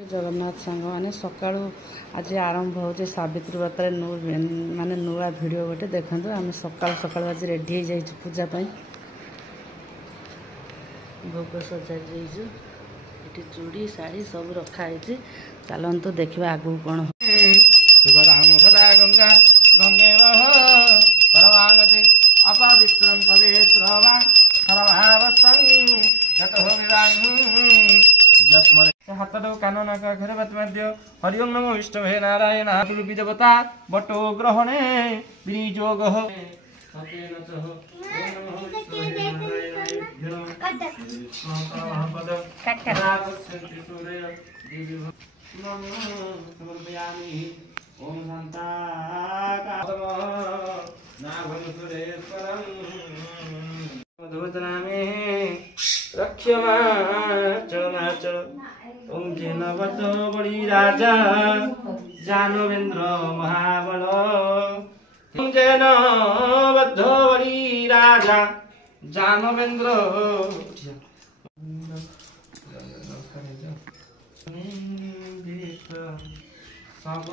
जगन्नाथ सांग मैंने सका आज आरंभ हो सावित्री व्रत माने नुआ भिड गोटे देखु आम सका सका आज रेडी हो पूजापी भोग सजाई ये चूड़ी शाढ़ी सब रखाई चलतु देखा आगू कौन गंगा गंगे परमागति अपवित्रं पवित्रवान् हाथ कानन घर मध्य हरि ओम नमो विष्णवे नारायण रूपी देवता बटो ग्रहणे विनियोग ओम मधुवतनामे रक्षमाचल ओम जेनवत बड़ी राजा जानवेन्द्र महाबल ओम जेनवत बड़ी राजा जानवेन्द्र सब